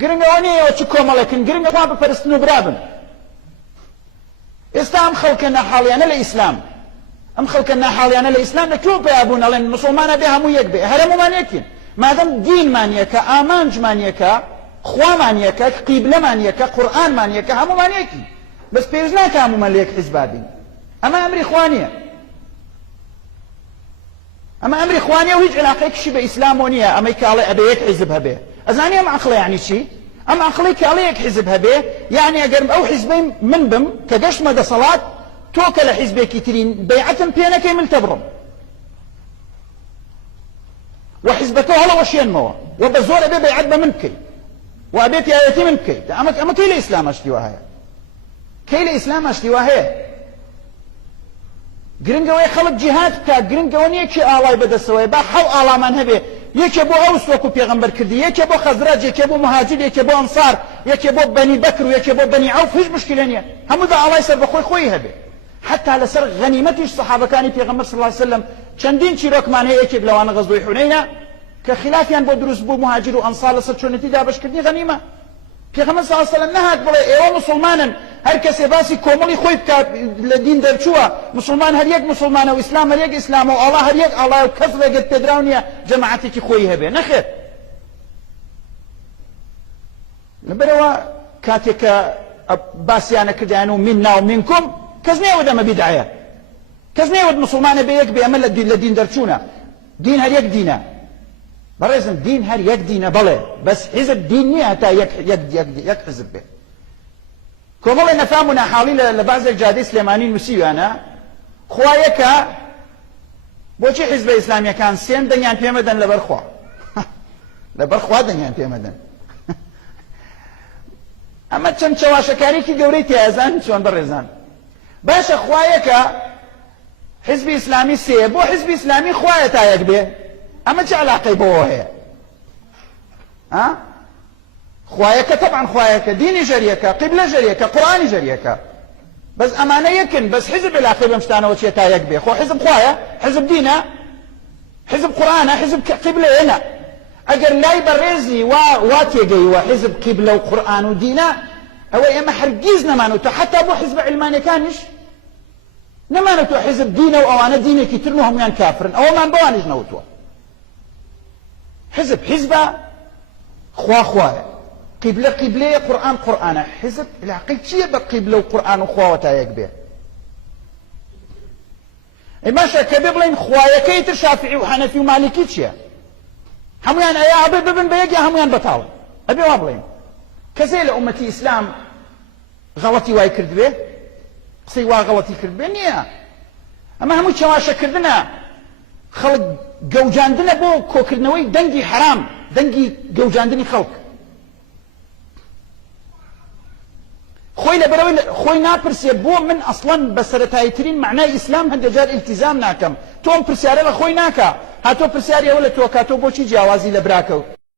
گرنگەوە نیە چ کۆمەڵێکن گرنگە خوا بپەرستن و برابن. ئێستا ئەم خەڵکە ناحاڵیانە لە ئیسلام ئەم خەڵکە ناحاڵیانە لە ئیسلام لەکوێ پێیابوون ئەڵێن موسڵمانە بێ هەموو یەک بێ هەرەمومان یەکین مادەم دینمان یەکە ئامانجمان یەکە خوامان یەکە قیبلەمان یەکە قورئانمان یەکە هەموومان یەکین بەس پێویست ناکە هەموومان لە یەک حیزبا بین. ئەمە ئەمری خوا نییە ئەمە ئەمری خوا نییە و هیچ علاقەیەکیشی بە ئیسلامۆ نییە ئەمەی کاڵێ ئەبێ یەک حیزب هەبێ. ئەزانی ئەم عەقڵە یعنی چی؟ ئەم عەقڵەی کاڵێ یەک حیزب هەبێ یعنی ئەگەر ئەو حیزبەی من بم کە گەشتمە دەسەڵات تۆ کە لە حیزبێکی ترین بەیعەتم پێ نەکەی من تەبڕم و حیزبەکە هەڵە وەشێنمەوە و بە زۆر ئەبێ بەیعەت بە من بکەی و ئەبێ پیاوەتی من بکەیت. ئەمە کەی لە ئیسلام هەشتی وا هەیە؟ کەی لە ئیسلام هەشتی وا هەیە؟ گرنگەوەی خەڵک جیهاد بکات گرنگەوە نییە کێ ئاڵای بەدەستەوەی با حەو ئاڵامان هەبێ یەکێ بۆ ئەوس وەکو پێغەمبەر کردی یەکێ بۆ خەزرەج یەکێ بۆ مهاجر یەکێ بۆ ئەنسار یەکێ بۆ بەنی بەکر و یەکێ بۆ بەنی عەوف هیچ مشکلە نییە هەموو دا ئاڵای سەر بەخۆی خۆی هەبێ. حتا لەسەر غەنیمەتیش سەحابەکانی پێغەمبەر صلی الله علیه وسلم چەندین چیرۆکمان هەیە یەکێک لەوانە غەزوەی حونەینە کە خلافیان بۆ دروست بوو مهاجر و ئەنسار لەسەر چۆنێتی دابەشکردنی غەنیمە. پێغەمبەر صلی الله علیه وسلم نەهات بڵێ ئێوە موسڵمانن هەر کەسێ باسی کۆمەڵی خۆی بکات لە دین دەرچووە موسڵمان هەر یەک موسڵمانە و ئیسلام هەر یەک ئیسلامە و ئاڵا هەر یەک ئاڵایە و کەس ڕێگەت پێدراو نییە جەماعەتێکی خۆی هەبێ. نەخێر لەبەرەوە کاتێک کە باسییانە کردیان و منا و منکم کەس نێوت ئەمە بیدعەیە کەس نێوت موسڵمانە بێ یەک بێ ئەمە لە دین دەرچوونە دین هەر یەک دینە بەڕێزم دین هەر یەک دینە بەڵێ بەس حیزب دین نییە هەتا یەک حیزب بێ. کۆمەڵی نەفام و ناحاڵی لە بازێک جادەی سلێمانی نووسیویانە خوا یەکە بۆچی حیزبە ئیسلامیەکان سێن دەنگیان پێمەدەن لەبەر خوا لەبەر خوا دەنگیان پێمەدەن. ئەمە چەند چاواشەکاریکی گەورەی تیازان چۆن بەڕێزان باشە خوا یەکە حیزبی ئیسلامی سێ بۆ حیزبی ئیسلامی خوایە تا یەک بێ ئەمە چه علاقەی بەوە هەیە؟ خوایەکە طبعا خوایەکە دینی ژەریەکە قیبلە ژەریەکە قورئانی ژەریەکە بەس ئەمانە یەکن بەس حیزب علاقەی بەم شتانەوە چیە تا یەک بێ؟ خۆ حیزب خوایە حیزب دینە حیزب قورئانە حیزب قیبلەیە نە ئەگەر لای بەڕێزی وا تێگەیوە حیزب قیبلە و قورئان و دینە ئەوەی ئێمە هەرگیز نەمانەوتە حتا بۆ حیزب عیلمانیەکانیش نەمانەوتوە حیزب دینە و ئەوانە دینێکی ترن و هەمویان کافرن ئەوەمان بەوانیش نەوتووە. حزب حزبە خوا خوایە قیبلە قیبلەیە قورئان قورئانە حزب علاقەی چییە بە قیبلە و قورئان و خواوە تا یەک بێ؟ ئەی باشە کە بێ بڵێن خوایەکەی تر شافعی و حەنەفی و مالیکی چییە؟ هەمویان ئەیە ئەبێ ببن بە یەک یا هەمویان بەتاڵن؟ ئەبێ وا بڵێن کەسێ لە ئومەتی ئیسلام غەڵەتی وای کردبێ قسەی وا غەڵەتی کردبێ نییە. ئەمە هەموو چاواشەکردنە خەڵک گەوجاندنە بۆ کۆکردنەوەی دەنگی حرام دەنگی گەوجاندنی خەڵک خۆی لەبەرەوەی خۆی ناپرسێ بۆ من ئەسڵەن بە سەرەتاییترین معنای ئیسلام هەندێک جار ئیلتیزام ناکەم تۆم پرسیارە لە خۆی ناکە هاتۆ پرسیاری ئەوە لە تۆ کاتۆ بۆچی جیاوازی لە براکەوت